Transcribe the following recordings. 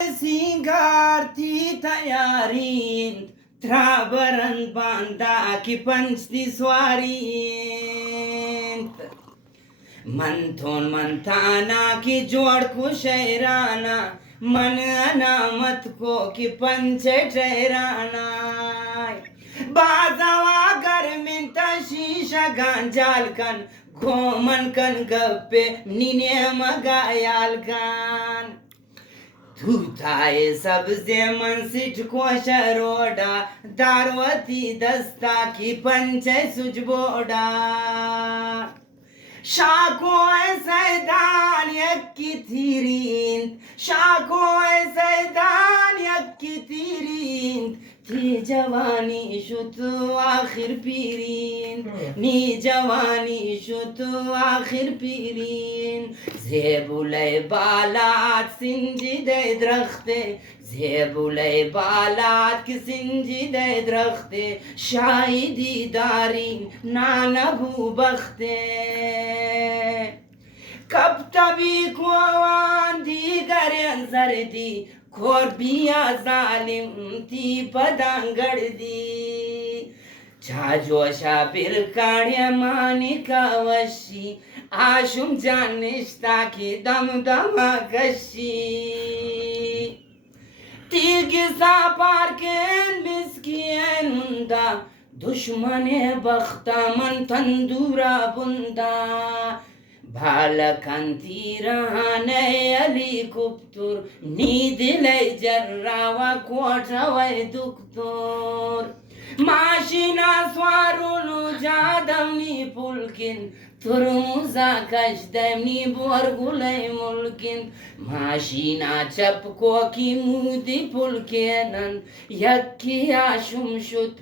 सिंगार थी तयारी त्राबरन बांधा की पंचती स्वारी मंथोन मंथाना की जोड़ को शहराना मन अनामत को की पंच ठहराना बाजावा घर में शीशा गांजाल कन घोमन कन गप्पे नीने मगायाल कन धुताए सबसे मनसिट को शरोडा दारवती दस्ता की पंचे सुजबोडा शाको सैदान यक्की थीरीन शाको सैदान यक्की थीरीन थी जवानी शुतु आखिर पीरीन नी जवानी शुतु आखिर पीरीन जेबुले बालात सिंजिदे द्रख्ते जेबुले बालात की सिंजिदे द्रख्ते शाहिदी दारीन नानबू बख्ते कब तभी कुआं दी गरें जरदी खोरबिया जालिम ती पदांगड़ दी छाजोशा बिर काढ़िया मानिका वशी आशुम जानिश्ता की दम दमा कशी तीगिसा पार के मिस्कियन मुंदा दुश्मने बख्ता मन तंदूरा बुंदा बालकांती रहने अली कुप्तुर नीदिले जर्रावा कोठवै दुक्तुर माशिना स्वारुनु जादमनी पुलकिन तुरमुजा कशदमनी बोरगुलै मुल्किन माशिना चपको की मुदी पुलकेनन यक्किया शुमशुत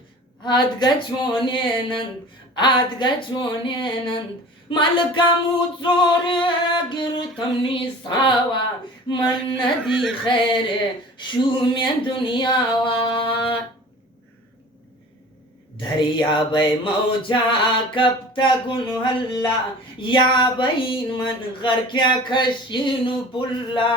आदगचोनेनंद मलका मुचोर गिरतमनी सावा मन नदी खैर शूम्य दुनियावा दरिया बै मौजा कब तक हल्ला या बईन मन घर क्या खशीनु पुल्ला